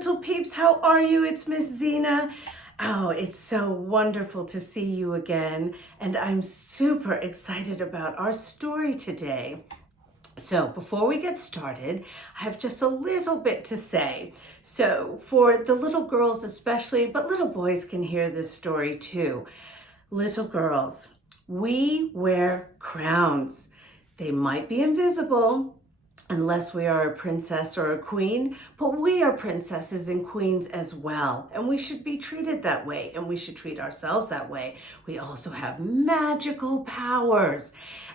little peeps, how are you? It's Miss Zena. Oh, it's so wonderful to see you again, and I'm super excited about our story today. So before we get started, I have just a little bit to say. So for the little girls especially, but little boys can hear this story too. Little girls, we wear crowns. They might be invisible, unless we are a princess or a queen, but we are princesses and queens as well. And we should be treated that way, and we should treat ourselves that way. We also have magical powers.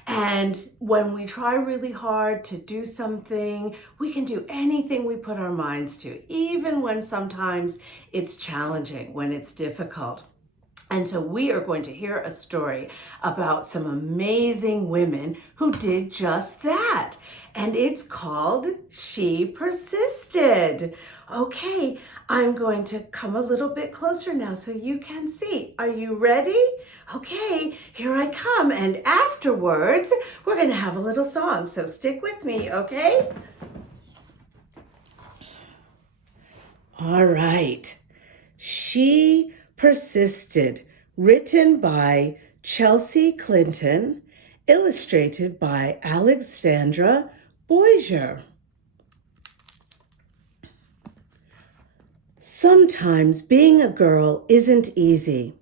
And when we try really hard to do something, we can do anything we put our minds to, even when sometimes it's challenging, when it's difficult. And so we are going to hear a story about some amazing women who did just that. And it's called She Persisted. Okay, I'm going to come a little bit closer now so you can see. Are you ready? Okay, here I come. And afterwards, we're going to have a little song. So stick with me, okay? All right. She Persisted, written by Chelsea Clinton, illustrated by Alexandra Boiger. Sometimes being a girl isn't easy.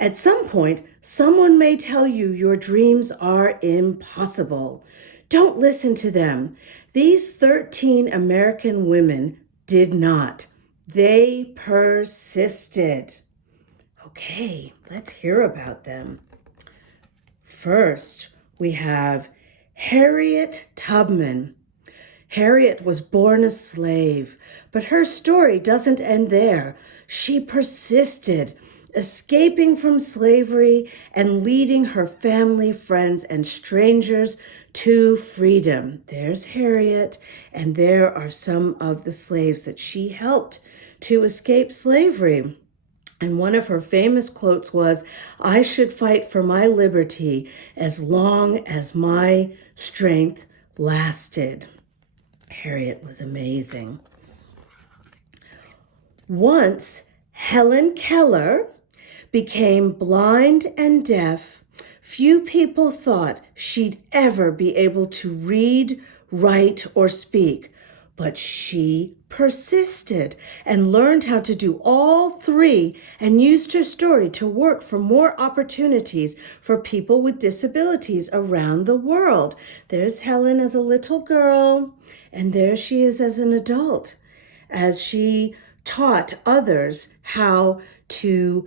At some point, someone may tell you your dreams are impossible. Don't listen to them. These 13 American women did not. They persisted. Okay, let's hear about them. First, we have Harriet Tubman. Harriet was born a slave, but her story doesn't end there. She persisted, escaping from slavery and leading her family, friends, and strangers to freedom. There's Harriet, and there are some of the slaves that she helped to escape slavery. And one of her famous quotes was, "I should fight for my liberty as long as my strength lasted." Harriet was amazing. Once Helen Keller became blind and deaf, few people thought she'd ever be able to read, write, or speak. But she persisted and learned how to do all three and used her story to work for more opportunities for people with disabilities around the world. There's Helen as a little girl, and there she is as an adult, as she taught others how to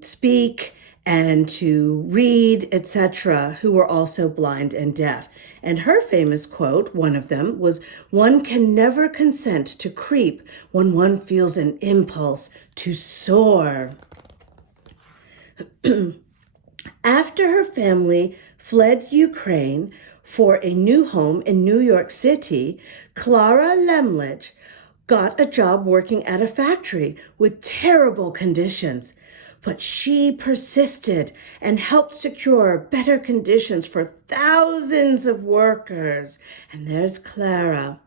speak and to read, etc., who were also blind and deaf. And her famous quote, one of them, was, "One can never consent to creep when one feels an impulse to soar." After her family fled Ukraine for a new home in New York City, Clara Lemlich got a job working at a factory with terrible conditions. But she persisted and helped secure better conditions for thousands of workers. And there's Clara.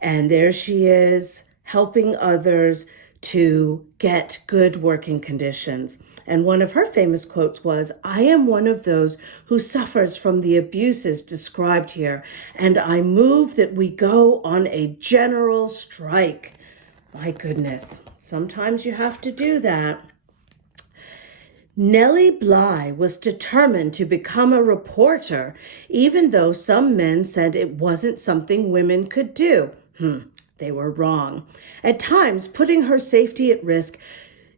And there she is helping others to get good working conditions. And one of her famous quotes was, "I am one of those who suffers from the abuses described here, and I move that we go on a general strike." My goodness, sometimes you have to do that. Nellie Bly was determined to become a reporter, even though some men said it wasn't something women could do. They were wrong. At times, putting her safety at risk,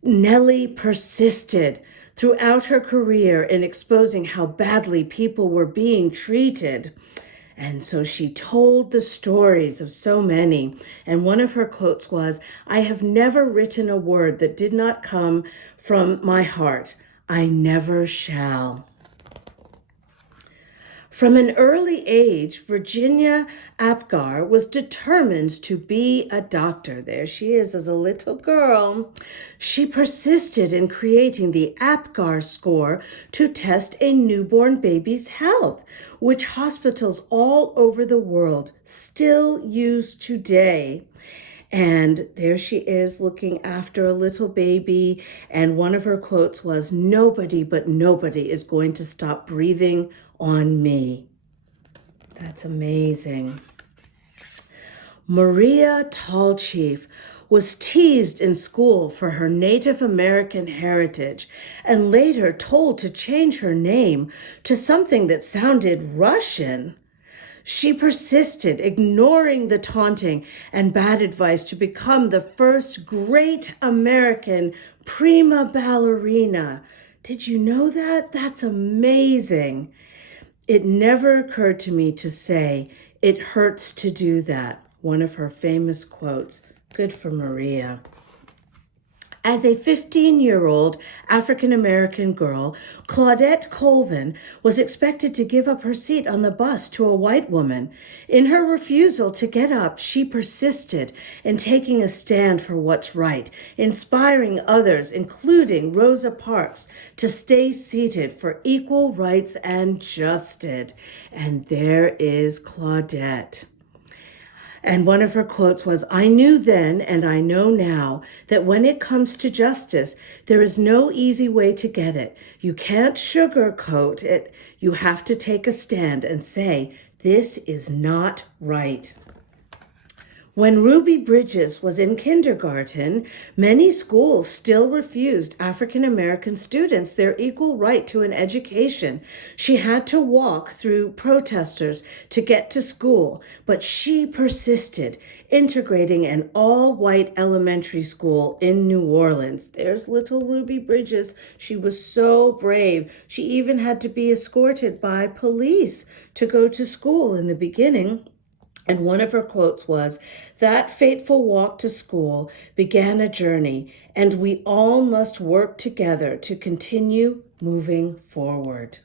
Nellie persisted throughout her career in exposing how badly people were being treated. And so she told the stories of so many. And one of her quotes was, "I have never written a word that did not come from my heart. I never shall." From an early age, Virginia Apgar was determined to be a doctor. There she is as a little girl. She persisted in creating the Apgar score to test a newborn baby's health, which hospitals all over the world still use today. And there she is looking after a little baby. And one of her quotes was, "Nobody but nobody is going to stop breathing on me." That's amazing. Maria Tallchief was teased in school for her Native American heritage and later told to change her name to something that sounded Russian. She persisted, ignoring the taunting and bad advice to become the first great American prima ballerina. Did you know that? That's amazing. It never occurred to me to say, "It hurts to do that." One of her famous quotes. Good for Maria. As a 15-year-old African-American girl, Claudette Colvin was expected to give up her seat on the bus to a white woman. In her refusal to get up, she persisted in taking a stand for what's right, inspiring others, including Rosa Parks, to stay seated for equal rights and justice. And there is Claudette. And one of her quotes was, "I knew then and I know now that when it comes to justice, there is no easy way to get it. You can't sugarcoat it. You have to take a stand and say, this is not right." When Ruby Bridges was in kindergarten, many schools still refused African American students their equal right to an education. She had to walk through protesters to get to school, but she persisted, integrating an all-white elementary school in New Orleans. There's little Ruby Bridges. She was so brave. She even had to be escorted by police to go to school in the beginning. And one of her quotes was, "That fateful walk to school began a journey, and we all must work together to continue moving forward."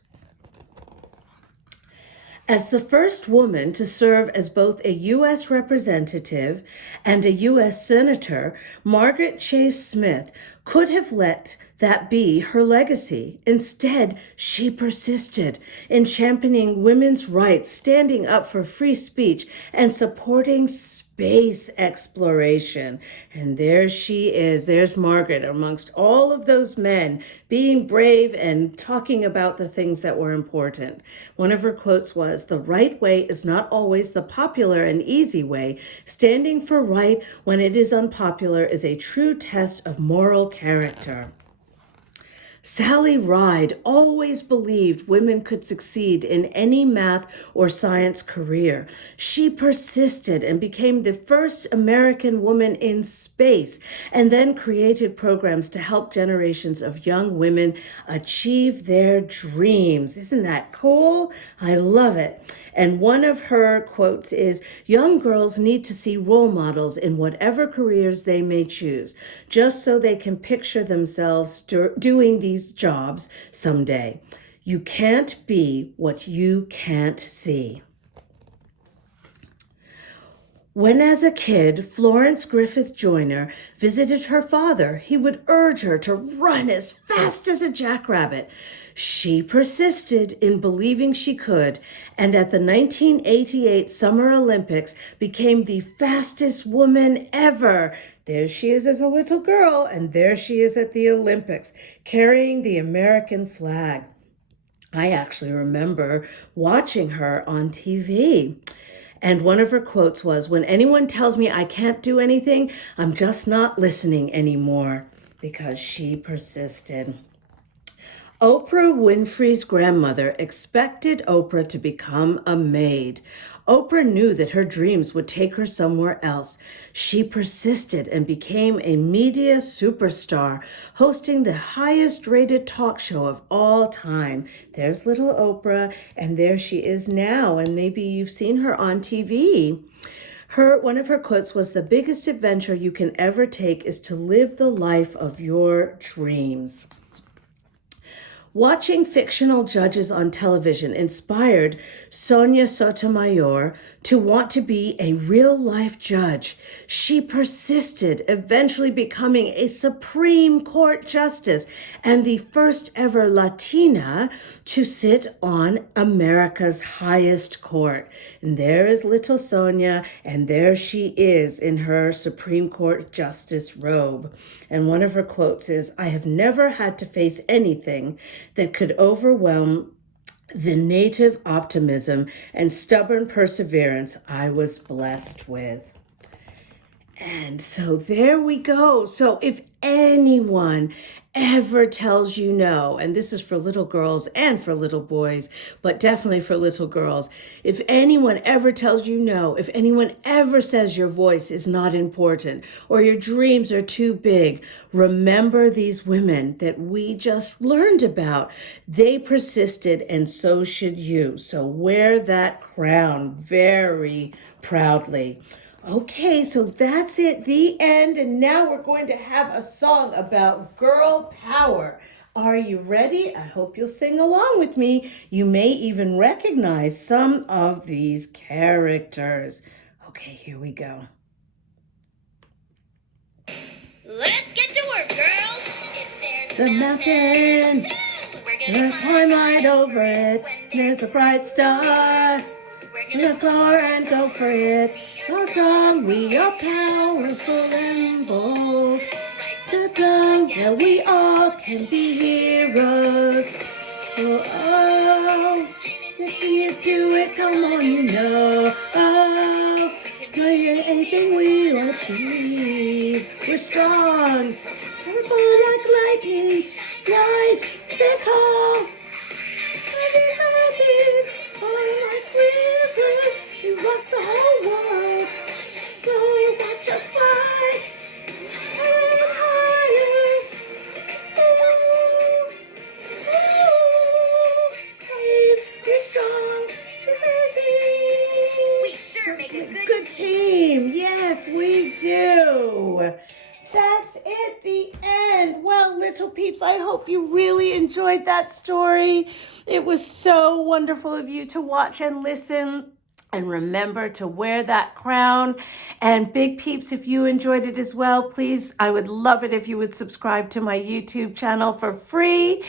As the first woman to serve as both a U.S. representative and a U.S. senator, Margaret Chase Smith could have let that be her legacy. Instead, she persisted in championing women's rights, standing up for free speech, and supporting space exploration. And there she is. There's Margaret amongst all of those men being brave and talking about the things that were important. One of her quotes was, "The right way is not always the popular and easy way. Standing for right when it is unpopular is a true test of moral character." Sally Ride always believed women could succeed in any math or science career. She persisted and became the first American woman in space, and then created programs to help generations of young women achieve their dreams. Isn't that cool? I love it. And one of her quotes is, "Young girls need to see role models in whatever careers they may choose, just so they can picture themselves doing these jobs someday. You can't be what you can't see." When as a kid, Florence Griffith Joyner visited her father, he would urge her to run as fast as a jackrabbit. She persisted in believing she could, and at the 1988 Summer Olympics became the fastest woman ever. There she is as a little girl, and there she is at the Olympics, carrying the American flag. I actually remember watching her on TV. And one of her quotes was, "When anyone tells me I can't do anything, I'm just not listening anymore," because she persisted. Oprah Winfrey's grandmother expected Oprah to become a maid. Oprah knew that her dreams would take her somewhere else. She persisted and became a media superstar, hosting the highest rated talk show of all time. There's little Oprah, and there she is now, and maybe you've seen her on TV. One of her quotes was, "The biggest adventure you can ever take is to live the life of your dreams." Watching fictional judges on television inspired Sonia Sotomayor to want to be a real-life judge. She persisted, eventually becoming a Supreme Court justice and the first ever Latina to sit on America's highest court. And there is little Sonia, and there she is in her Supreme Court justice robe. And one of her quotes is, "I have never had to face anything that could overwhelm the native optimism and stubborn perseverance I was blessed with." And so there we go. So if anyone ever tells you no, and this is for little girls and for little boys, but definitely for little girls, if anyone ever tells you no, if anyone ever says your voice is not important or your dreams are too big, remember these women that we just learned about. They persisted, and so should you. So wear that crown very proudly. Okay, so that's it, the end. And now we're going to have a song about girl power. Are you ready? I hope you'll sing along with me. You may even recognize some of these characters. Okay, here we go. Let's get to work, girls. The mountain, we're gonna climb right over it. There's a bright star. Let's soar and go for it. So strong, we are powerful and bold. So strong, yeah, we all can be heroes. Oh, oh, if you do it, come on, you know. Oh, anything we will achieve. We're strong, we're full like lightning, bright, stand tall. You rock the whole world, so watch us fly higher. Be strong, be busy. We sure make a good team. Yes, we do. That's it, the end. Well, little peeps, I hope you really enjoyed that story. It was so wonderful of you to watch and listen. And remember to wear that crown. And big peeps, if you enjoyed it as well, please, I would love it if you would subscribe to my YouTube channel for free.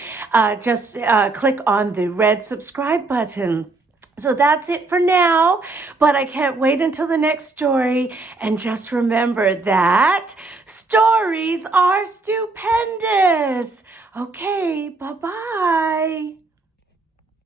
Just click on the red subscribe button. So that's it for now, but I can't wait until the next story. And just remember that stories are stupendous. Okay, bye-bye.